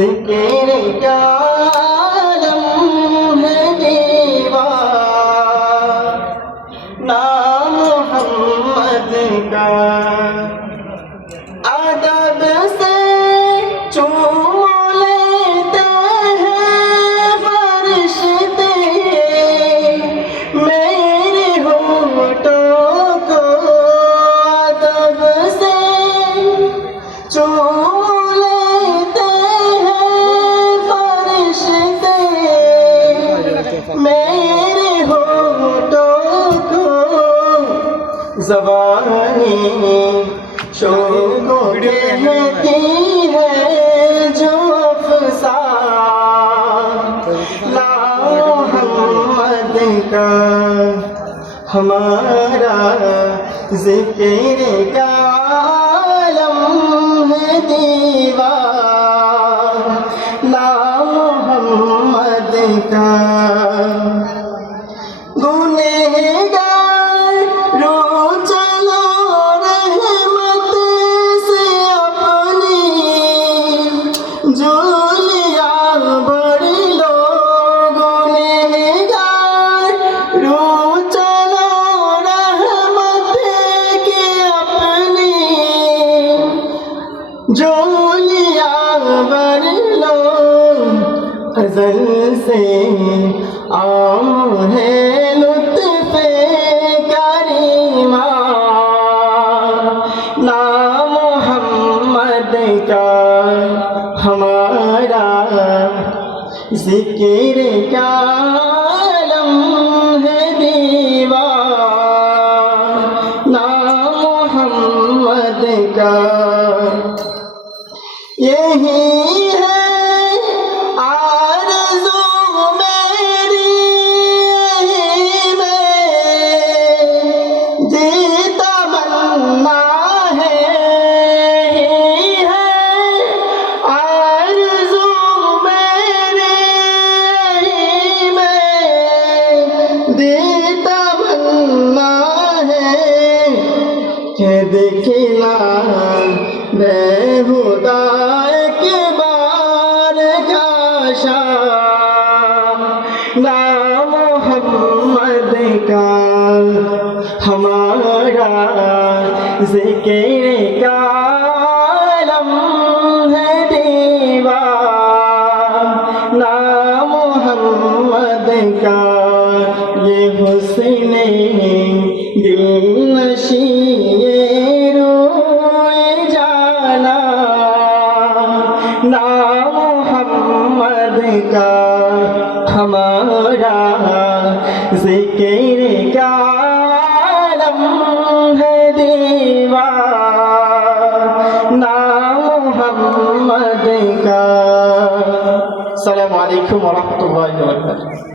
जिक्र का आलम है दीवाना मोहम्मद का। अदब से चूम लेते हैं फरिश्ते मेरे होठों को। अदब से चूम लेते हैं फरिश्ते मेरे होठों को। ज़बानी शोको कहती है जो अफ़साना मोहम्मद का। हमारा ज़िक्र का आलम है दीवाना मोहम्मद का। गुनहगार रो चलो रहमत से अपनी झोलिया भर लो। गुनहगार रो चलो रहमत के अपनी झोलिया भर लो। अज़ल से आम है लुत्फ़े करीमा ना मोहम्मद का। हमारा ज़िक्र का आलम है दीवाना मोहम्मद का। यही है आरज़ू मेरी, यही में जी तमन्ना है। यही है आरज़ू मेरी, यही में जी तमन्ना है कि देखना बेहुदा एक बार काशा मोहम्मद का। हमारा ज़िक्र का आलम है दीवाना मोहम्मद का। ये हुस्न दिलनशी ना मोहम्मद का। हमारा ज़िक्र का आलम है दीवाना मोहम्मद का। अस्सलामु अलैकुम व रहमतुल्लाहि व बरकातुहू।